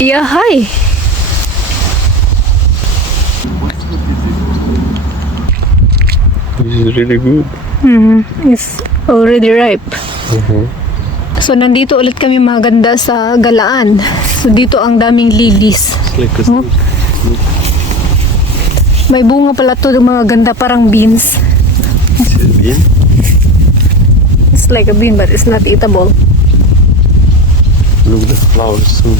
Yeah, hi. This is really good. It's already ripe. Mm-hmm. So, nandito ulit kami maganda sa Galaan. So, dito ang daming lilies. It's like a Oh. May bunga pala to, mga ganda, parang beans. It's a bean. It's like a bean, but it's not eatable. Look at the flowers. So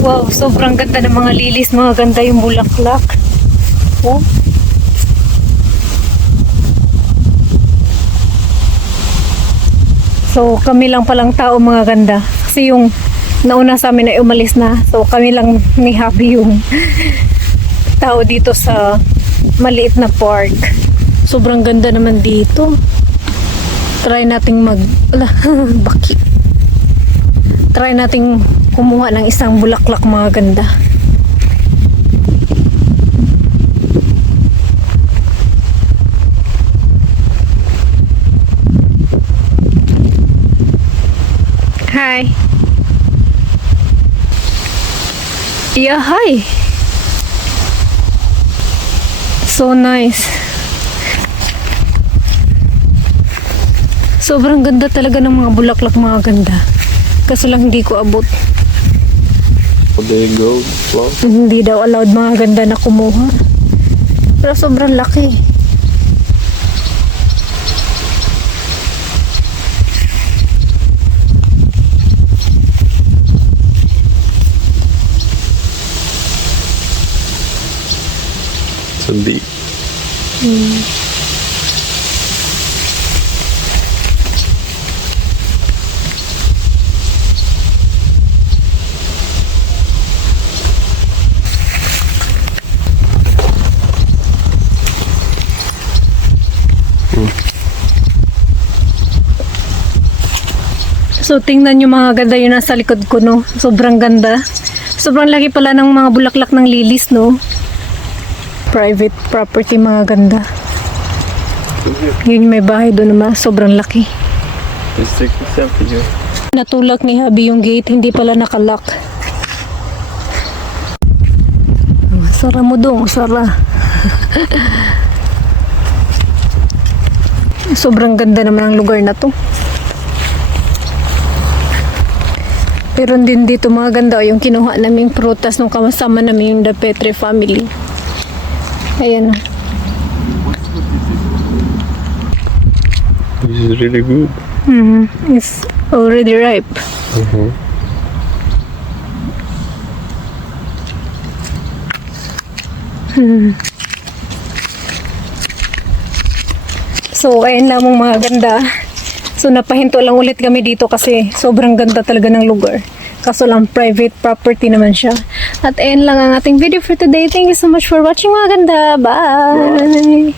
Wow, sobrang ganda ng mga lilies, mga ganda yung bulaklak. Oh. So, kami lang palang tao, mga ganda. Kasi yung nauna sa amin ay umalis na. So, kami lang ni Happy yung tao dito sa maliit na park. Sobrang ganda naman dito. Try nating baki. Try nating kumuha ng isang bulaklak, mga ganda. Hi. Yeah, hi. So nice. Sobrang ganda talaga ng mga bulaklak, mga ganda. Kaso lang hindi ko abot. there you go. Flower. Hindi daw allowed, mga ganda, na kumuha. Pero sobrang laki. So big. So, tingnan nyo, mga ganda, yun nasa likod ko, no? Sobrang ganda. Sobrang laki pala ng mga bulaklak ng lilies, no? Private property, mga ganda. Yun yung may bahay doon naman. Sobrang laki. Let's take a selfie here. Natulak ni Habi yung gate. Hindi pala nakalock. Sara mo dong, Sara. Sobrang ganda naman ang lugar na to. Pero din dito, mga ganda, yung kinuha naming prutas nung kamasama namin yung The Petre family. Ayan. This is really good. It's already ripe. Mm-hmm. So, ayan lamang, mga ganda. So, napahinto lang ulit kami dito kasi sobrang ganda talaga ng lugar. Kaso lang, private property naman siya. At ayan lang ang ating video for today. Thank you so much for watching, mga ganda. Bye!